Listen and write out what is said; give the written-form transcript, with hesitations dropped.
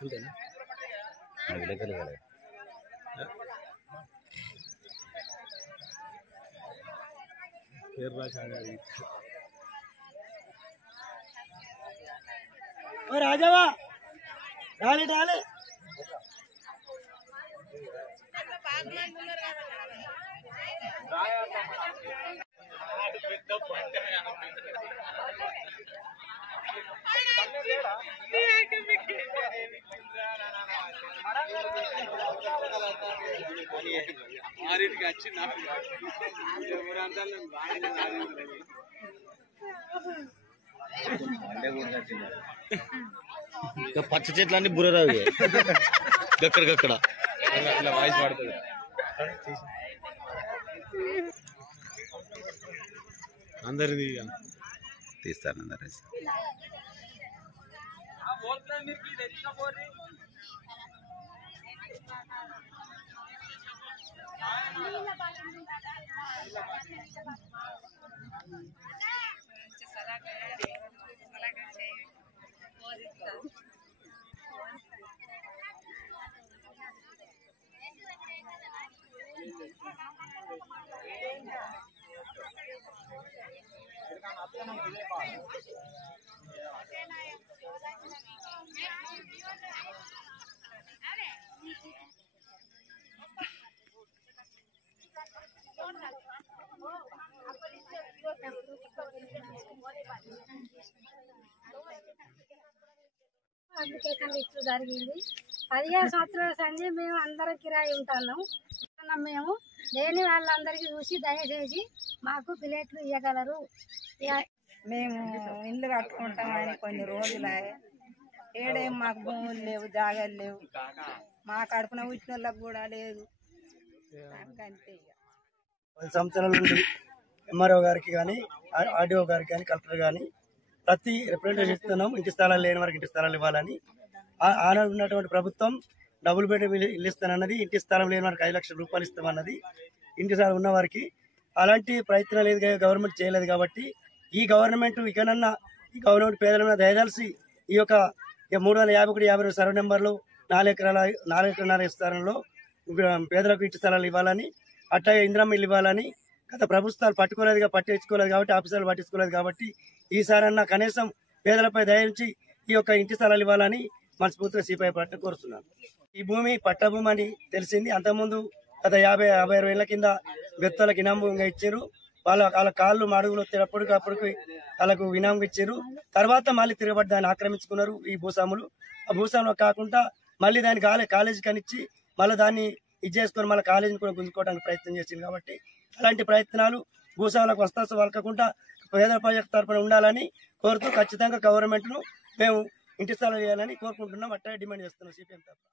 అంతేనా రాజావా రాలే రాలే పచ్చ చెట్లన్నీ బుర్రరావు గక్కడ వాయిస్ పడుతుంది అందరిది తీస్తాను అందరి అప్లికేషన్ ఇచ్చు జరిగింది 15 సంవత్సరాల సంది మేము అందరం కిరాయి ఉంటున్నాం. మేము లేని వాళ్ళందరికీ చూసి దయచేసి మాకు ప్లేట్లు ఇవ్వగలరు. మేము ఇల్లు కట్టుకుంటామని కొన్ని రోజులు ఏడేం మాకు భూములు లేవు, జాగాలు లేవు, మా కడుపున వచ్చిన వాళ్ళకి కూడా లేదు. అంతే 10 సంవత్సరాల నుండి ఎంఆర్ఓ గారికి కానీ ఆర్డీఓ గారికి కానీ కలెక్టర్ కానీ ప్రతి రిప్రజెంటేషన్ ఇస్తున్నాం. ఇంటి స్థలాలు లేని వారికి ఇంటి స్థలాలు ఇవ్వాలని. ఆనాడు ఉన్నటువంటి ప్రభుత్వం డబుల్ బెడ్రూమ్ ఇల్లు ఇస్తానన్నది, ఇంటి స్థలం లేని వారికి 5 లక్షల రూపాయలు ఇస్తామన్నది. ఇంటి స్థలం ఉన్న వారికి అలాంటి ప్రయత్నం లేదు, గవర్నమెంట్ చేయలేదు. కాబట్టి ఈ గవర్నమెంట్ ఇకనన్నా ఈ గవర్నమెంట్ పేదల మీద దయదలిసి ఈ యొక్క 351 సర్వే నెంబర్లు 4 ఎకరాల విస్తారంలో పేదలకు ఇంటి స్థలాలు ఇవ్వాలని, అట్లాగే ఇందిరమ్మ ఇల్లు ఇవ్వాలని గత ప్రభుత్వాలు పట్టించుకోలేదు కాబట్టి ఆఫీసర్లు పట్టించుకోలేదు. కాబట్టి ఈసారన్నా కనీసం పేదలపై దయించి ఈ యొక్క ఇంటి స్థలాలు ఇవ్వాలని మనస్ఫూర్తిగా సిపిఐ పార్టీ కోరుతున్నాను. ఈ భూమి పట్టభూమి అని తెలిసింది. అంతకుముందు గత 50-60 ఏళ్ల కింద వ్యక్తులకు ఇనాంగా ఇచ్చారు. వాళ్ళ కాళ్ళు మడుగులు వచ్చేటప్పటికప్పటికి వాళ్ళకు ఇనాంగా ఇచ్చారు. తర్వాత మళ్ళీ తిరగబడి దాన్ని ఆక్రమించుకున్నారు ఈ భూస్వాములు. ఆ భూస్వాములు కాకుండా మళ్ళీ దాన్ని కాలేజీ కనిచ్చి మళ్ళీ దాన్ని ఇది చేసుకొని మళ్ళీ కాలేజీని కూడా గుంజుకోవడానికి ప్రయత్నం చేసింది. కాబట్టి అలాంటి ప్రయత్నాలు భూస్వాములకు వస్తాసు వలకకుండా పేద ప్రజల తరఫున ఉండాలని కోరుతూ ఖచ్చితంగా గవర్నమెంట్ను మేము ఇంటి స్థలాలు చేయాలని కోరుకుంటున్నాం. అట్లా డిమాండ్ చేస్తున్నాం సిపిఎం తరఫున.